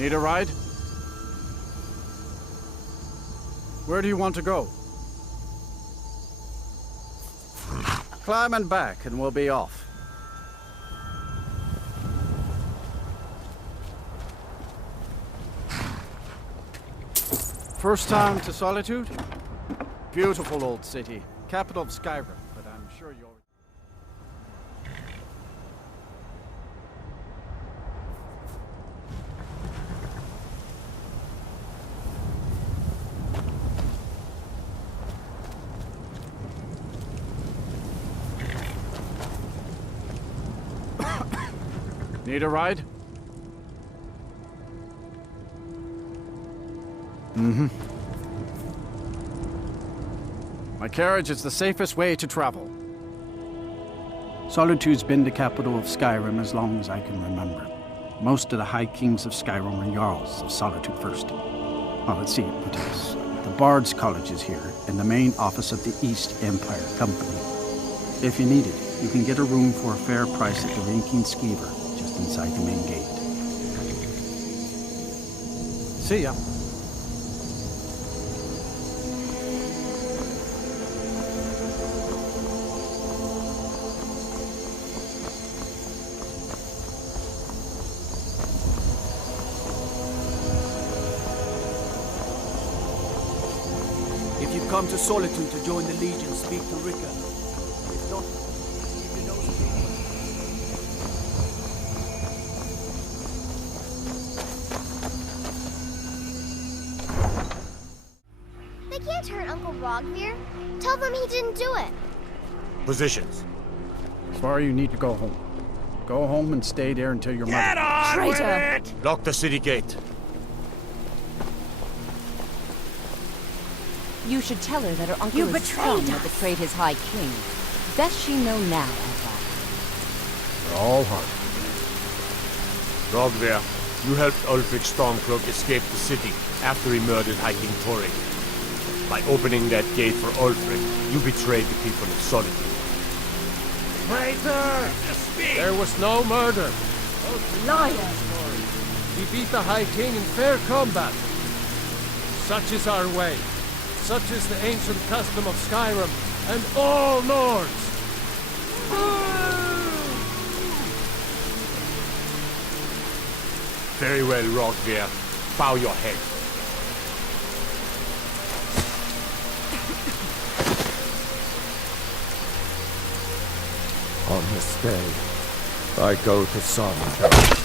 Need a ride? Where do you want to go? Climb and back and we'll be off. First time to Solitude? Beautiful old city. Capital of Skyrim, but I'm sure you're... Need a ride? Mm-hmm. My carriage is the safest way to travel. Solitude's been the capital of Skyrim as long as I can remember. Most of the High Kings of Skyrim were Jarls of Solitude first. Well, let's see it put this. The Bard's College is here, in the main office of the East Empire Company. If you need it, you can get a room for a fair price at the Rinking Skeever, just inside the main gate. See ya. If you've come to Solitude to join the Legion, speak to Rika. If not, keep your nose clean. They can't hurt Uncle Rogvir. Tell them he didn't do it. Positions. Sorry, you need to go home. Go home and stay there until your Get mother... on Traitor! with it! Lock the city gate. You should tell her that her uncle You is betrayed strong that us. betrayed his High King. Best she know now, Edward. They're all hard. Rogvir, you helped Ulfric Stormcloak escape the city after he murdered High King Thorald. By opening that gate for Ulfric, you betrayed the people of Solitude. Traitor! There was no murder. Liar! We beat the High King in fair combat. Such is our way. Such is the ancient custom of Skyrim and all Nords. Very well, Rogvir. Bow your head. On this day, I go to Solitude.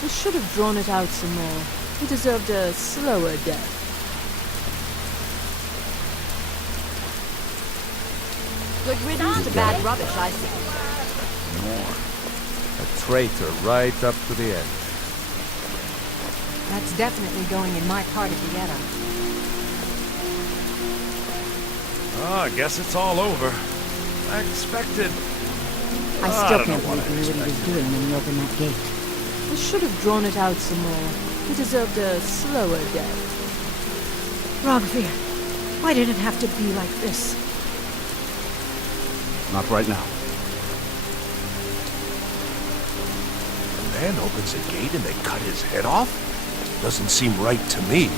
We should have drawn it out some more. He deserved a slower death. Good riddance to bad rubbish, I see. More. A traitor right up to the end. That's definitely going in my part of the Edda. Oh, I guess it's all over. I expected. I still can't believe he knew what he was doing when he opened that gate. We should have drawn it out some more. He deserved a slower death. Rogvir, why did it have to be like this? Not right now. A man opens a gate and they cut his head off? Doesn't seem right to me.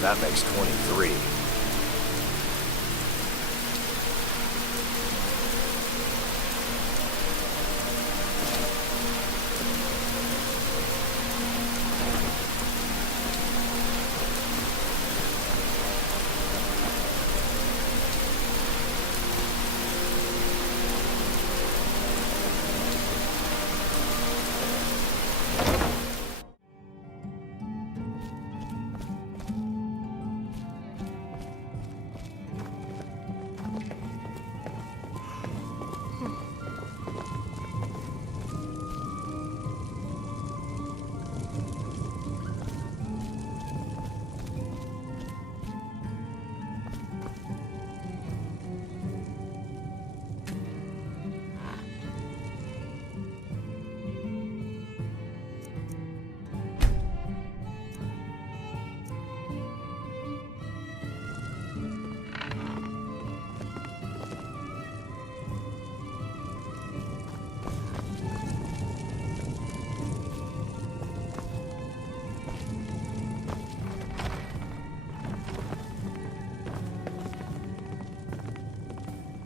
That makes 23.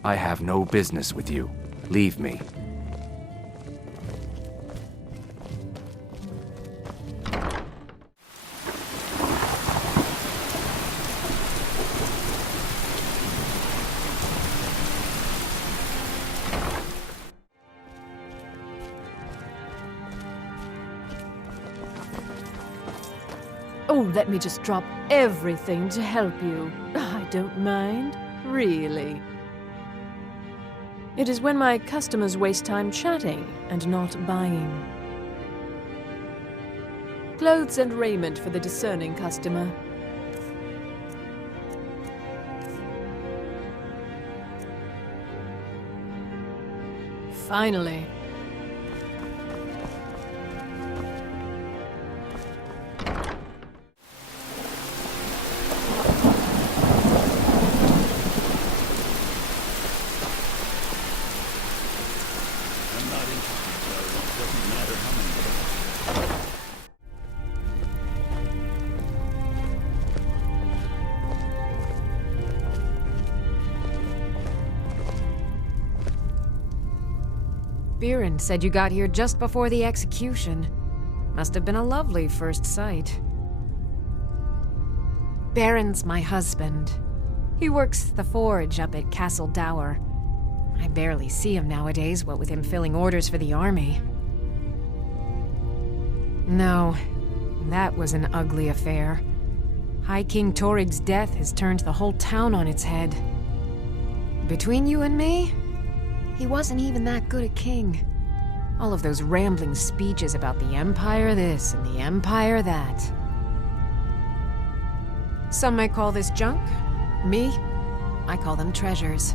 I have no business with you. Leave me. Oh, let me just drop everything to help you. I don't mind, really. It is when my customers waste time chatting and not buying. Clothes and raiment for the discerning customer. Finally. Biren said you got here just before the execution. Must have been a lovely first sight. Baron's my husband. He works the forge up at Castle Dower. I barely see him nowadays, what with him filling orders for the army. No, that was an ugly affair. High King Thorald's death has turned the whole town on its head. Between you and me, he wasn't even that good a king. All of those rambling speeches about the Empire this and the Empire that. Some might call this junk. Me, I call them treasures.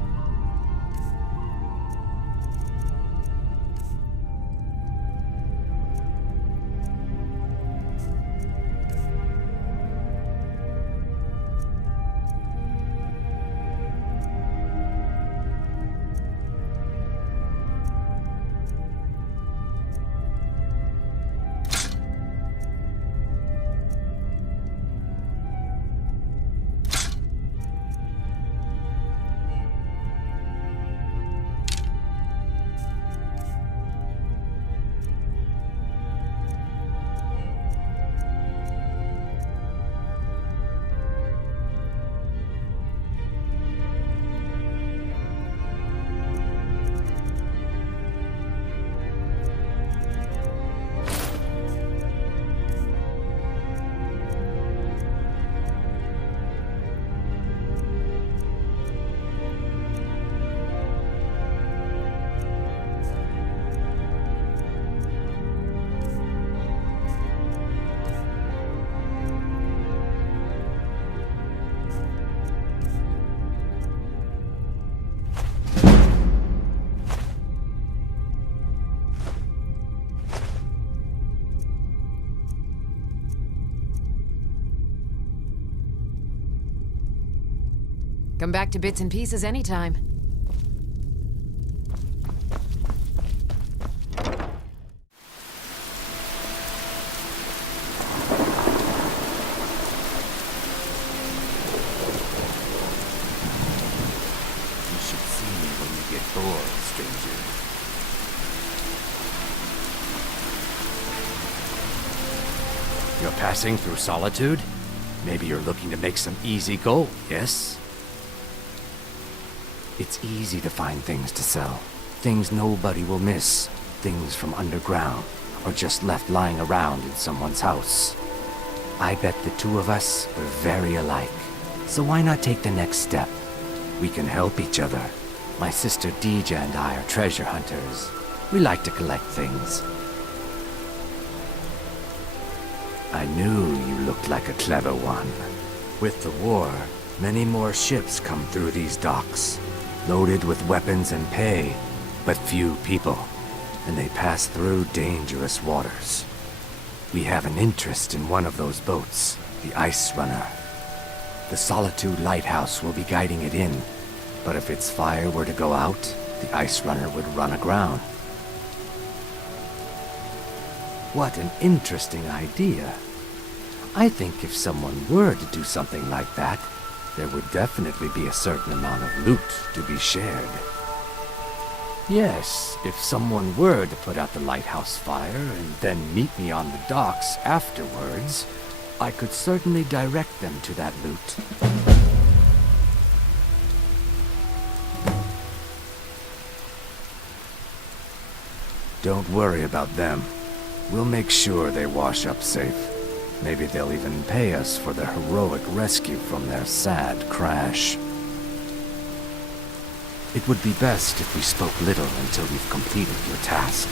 Come back to bits and pieces anytime. You should see me when you get bored, stranger. You're passing through Solitude? Maybe you're looking to make some easy gold, yes? It's easy to find things to sell. Things nobody will miss. Things from underground, or just left lying around in someone's house. I bet the two of us are very alike. So why not take the next step? We can help each other. My sister Dija and I are treasure hunters. We like to collect things. I knew you looked like a clever one. With the war, many more ships come through these docks. Loaded with weapons and pay, but few people, and they pass through dangerous waters. We have an interest in one of those boats, the Ice Runner. The Solitude Lighthouse will be guiding it in, but if its fire were to go out, the Ice Runner would run aground. What an interesting idea. I think if someone were to do something like that, there would definitely be a certain amount of loot to be shared. Yes, if someone were to put out the lighthouse fire and then meet me on the docks afterwards, I could certainly direct them to that loot. Don't worry about them. We'll make sure they wash up safe. Maybe they'll even pay us for their heroic rescue from their sad crash. It would be best if we spoke little until we've completed your task.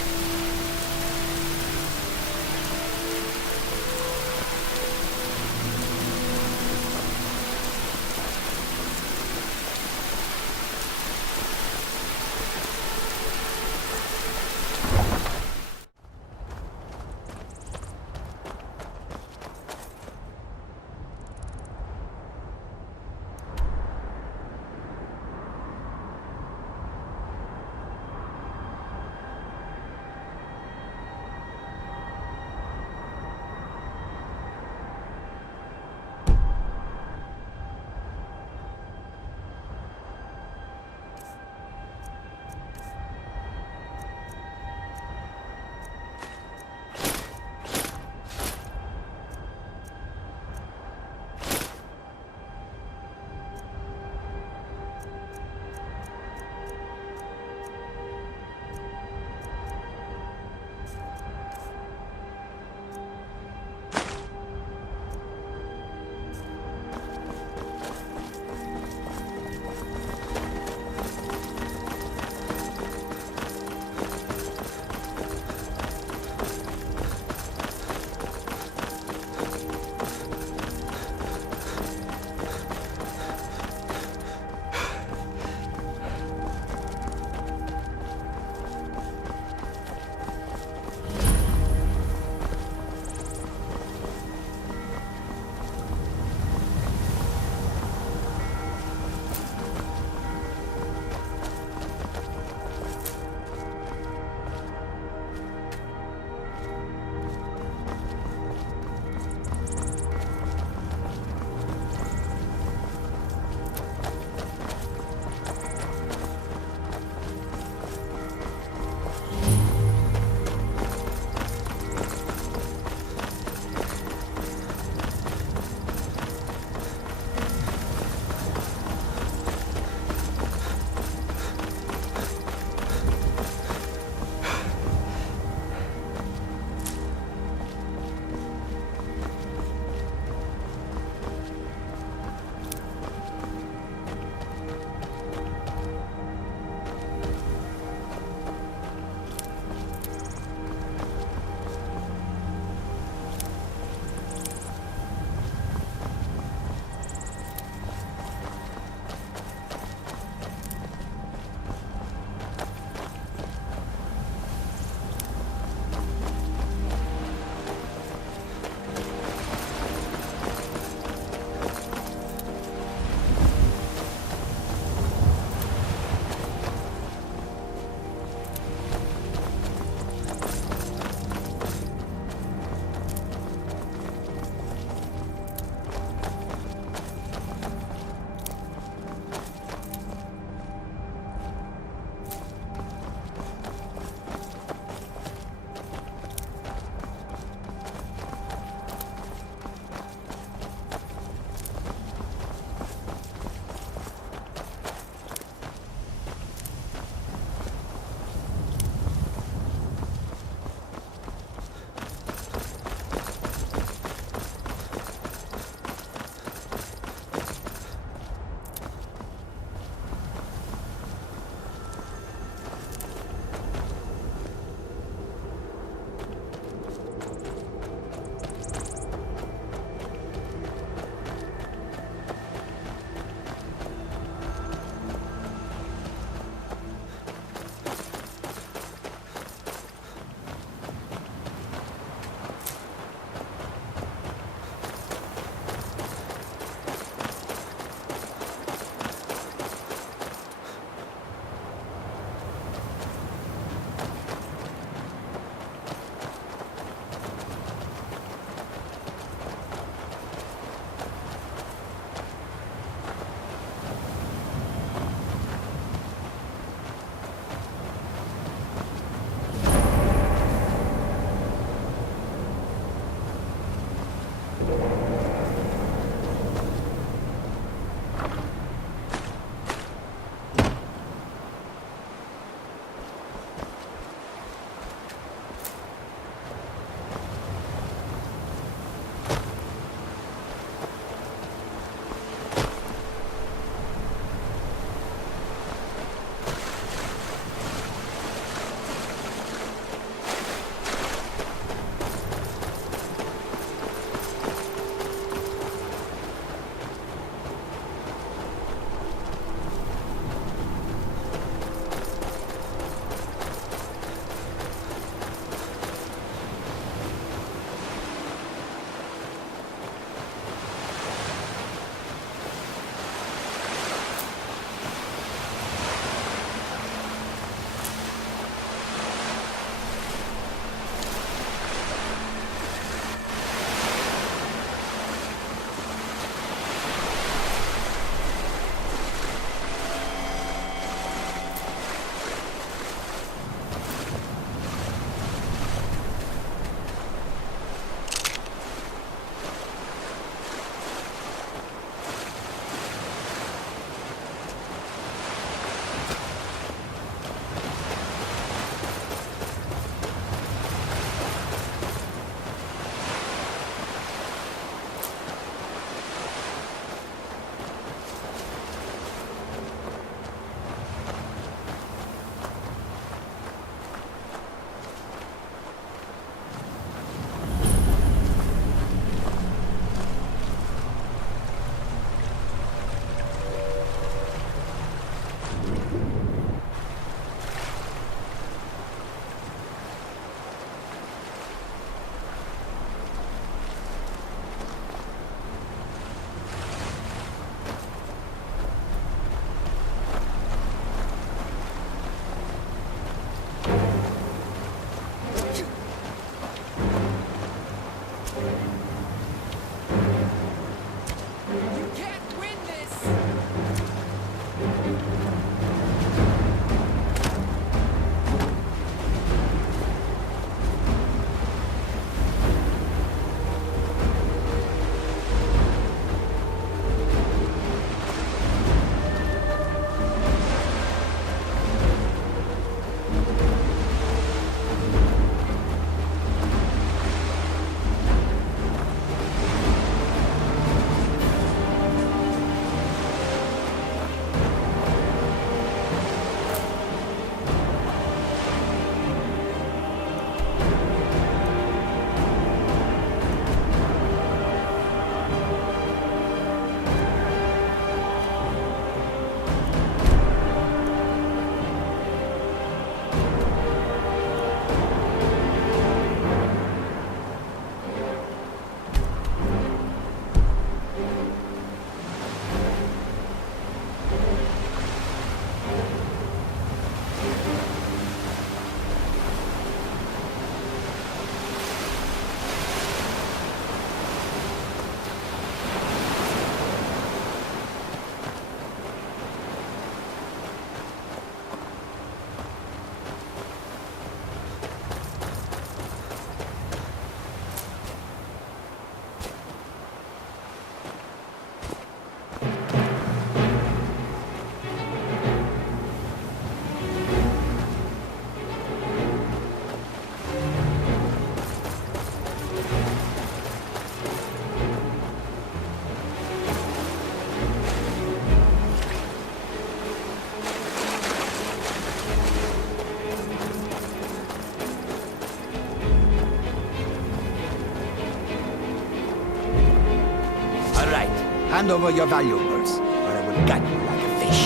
Hand over your valuables, or I will gut you like a fish.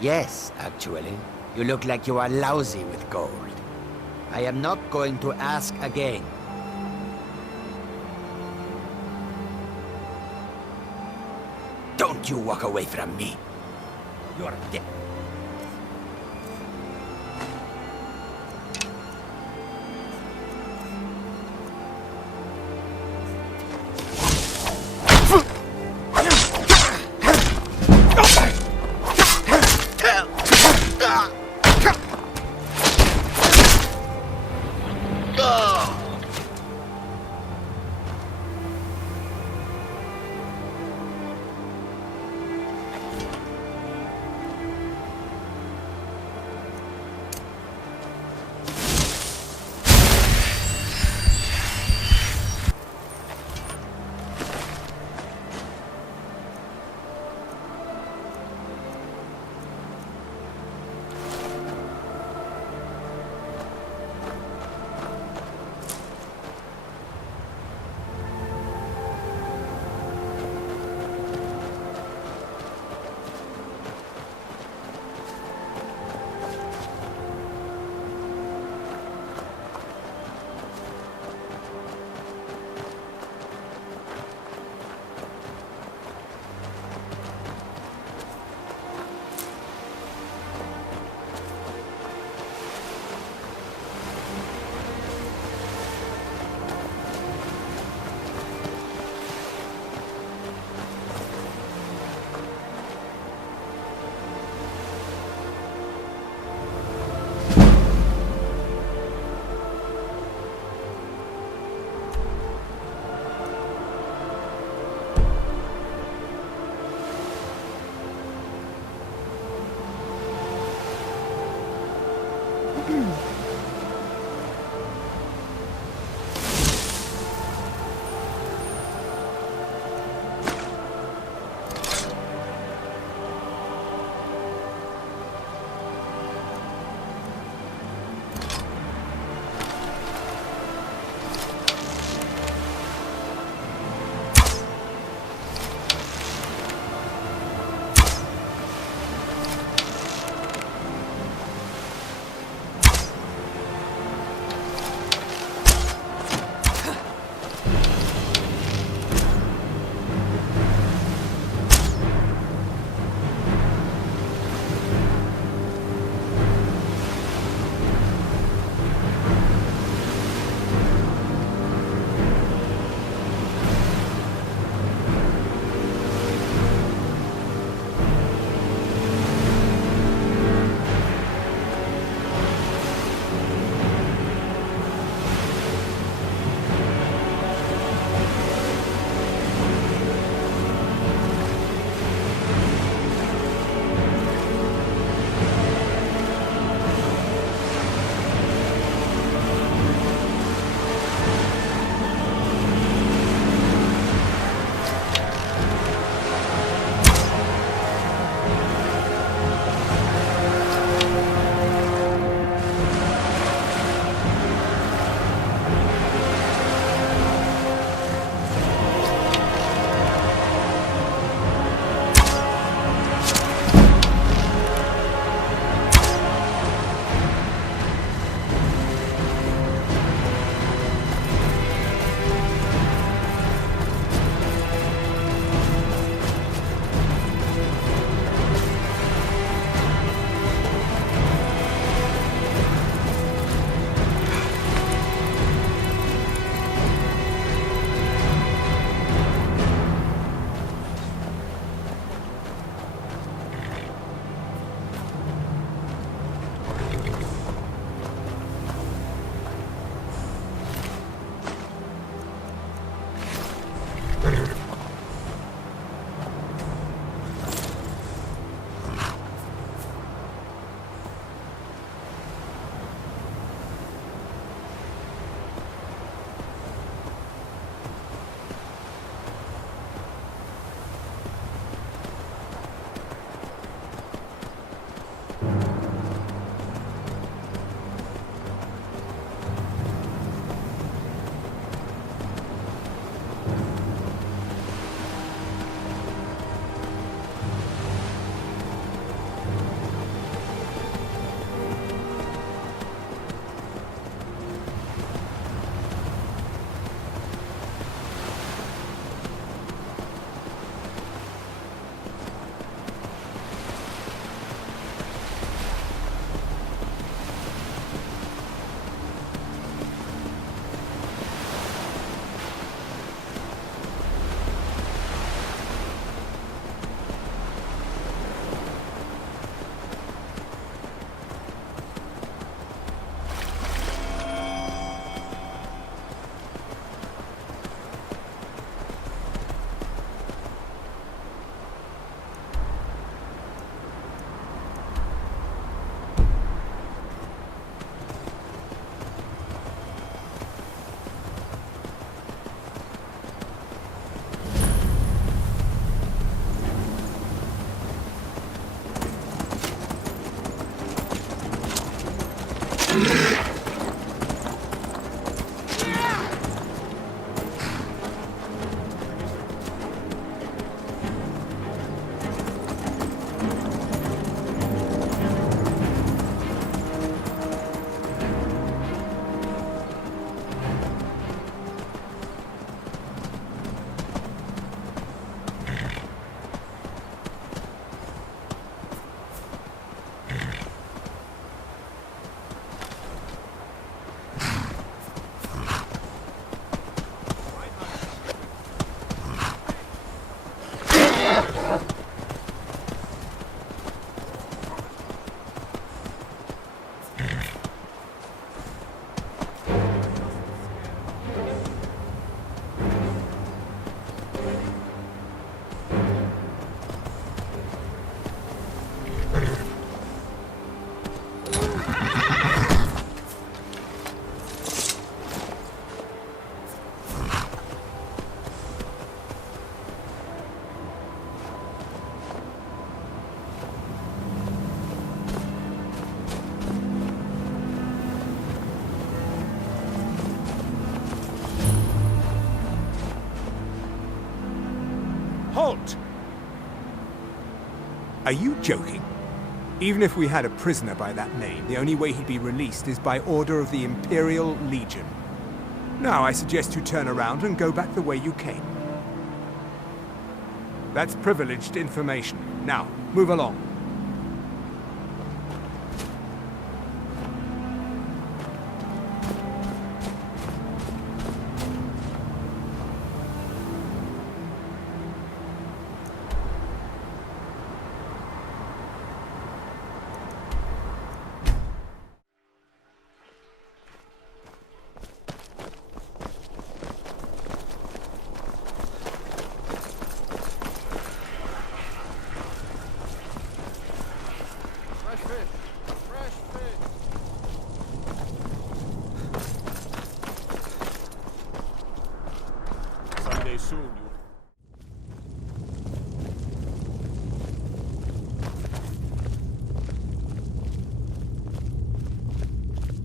Yes, actually. You look like you are lousy with gold. I am not going to ask again. Don't you walk away from me. You're dead. Halt! Are you joking? Even if we had a prisoner by that name, the only way he'd be released is by order of the Imperial Legion. Now I suggest you turn around and go back the way you came. That's privileged information. Now, move along.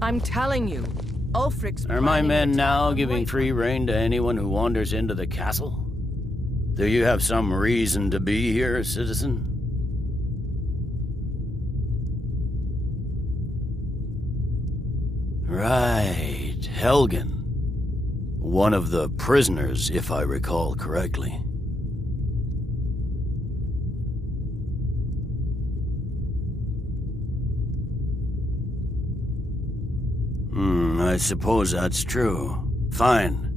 I'm telling you, Ulfric's... Are my men now giving free rein to anyone who wanders into the castle? Do you have some reason to be here, citizen? Right, Helgen. One of the prisoners, if I recall correctly. I suppose that's true. Fine.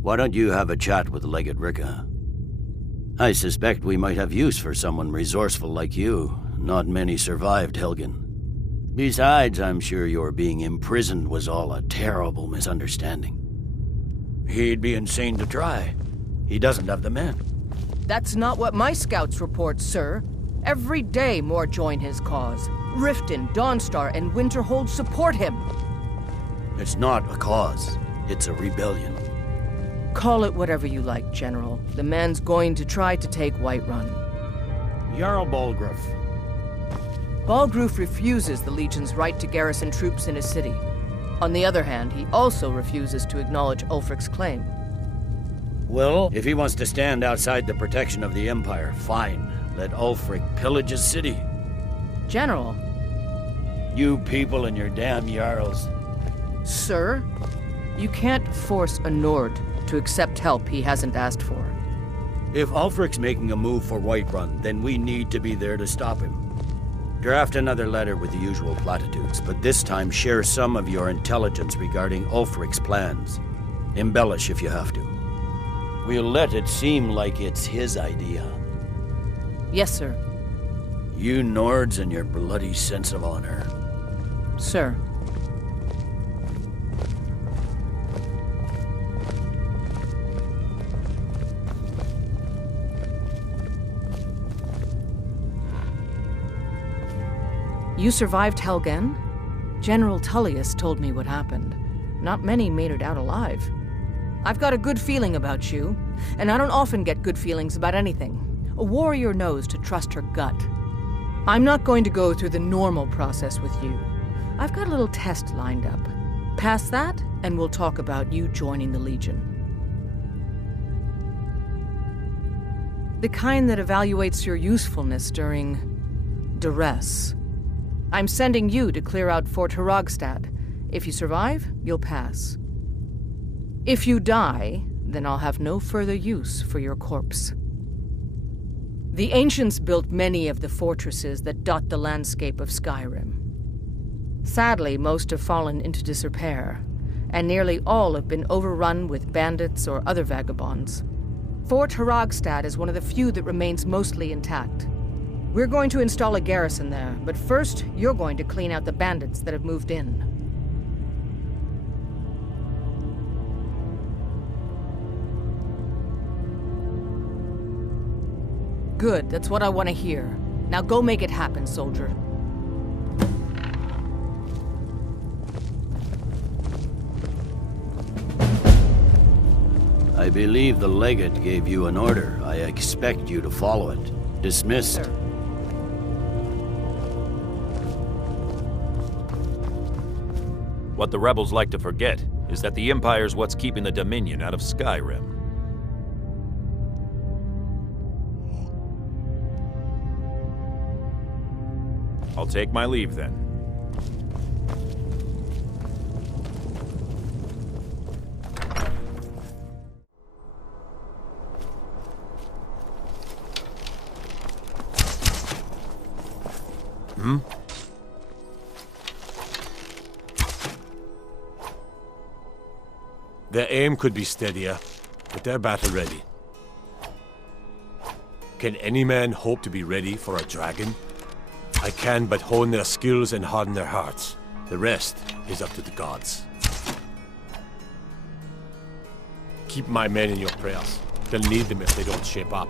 Why don't you have a chat with Legate Ricka? I suspect we might have use for someone resourceful like you. Not many survived, Helgen. Besides, I'm sure your being imprisoned was all a terrible misunderstanding. He'd be insane to try. He doesn't have the men. That's not what my scouts report, sir. Every day more join his cause. Riften, Dawnstar, and Winterhold support him. It's not a cause. It's a rebellion. Call it whatever you like, General. The man's going to try to take Whiterun. Jarl Balgruuf. Balgruuf refuses the Legion's right to garrison troops in his city. On the other hand, he also refuses to acknowledge Ulfric's claim. Well, if he wants to stand outside the protection of the Empire, fine. Let Ulfric pillage his city. General. You people and your damn Jarls. Sir, you can't force a Nord to accept help he hasn't asked for. If Ulfric's making a move for Whiterun, then we need to be there to stop him. Draft another letter with the usual platitudes, but this time share some of your intelligence regarding Ulfric's plans. Embellish if you have to. We'll let it seem like it's his idea. Yes, sir. You Nords and your bloody sense of honor. Sir. You survived Helgen? General Tullius told me what happened. Not many made it out alive. I've got a good feeling about you, and I don't often get good feelings about anything. A warrior knows to trust her gut. I'm not going to go through the normal process with you. I've got a little test lined up. Pass that, and we'll talk about you joining the Legion. The kind that evaluates your usefulness during duress. I'm sending you to clear out Fort Hrogstad. If you survive, you'll pass. If you die, then I'll have no further use for your corpse. The ancients built many of the fortresses that dot the landscape of Skyrim. Sadly, most have fallen into disrepair, and nearly all have been overrun with bandits or other vagabonds. Fort Hrogstad is one of the few that remains mostly intact. We're going to install a garrison there, but first, you're going to clean out the bandits that have moved in. Good, that's what I want to hear. Now go make it happen, soldier. I believe the legate gave you an order. I expect you to follow it. Dismissed. Sir. What the rebels like to forget is that the Empire's what's keeping the Dominion out of Skyrim. I'll take my leave then. Their aim could be steadier, but they're battle ready. Can any man hope to be ready for a dragon? I can but hone their skills and harden their hearts. The rest is up to the gods. Keep my men in your prayers. They'll need them if they don't shape up.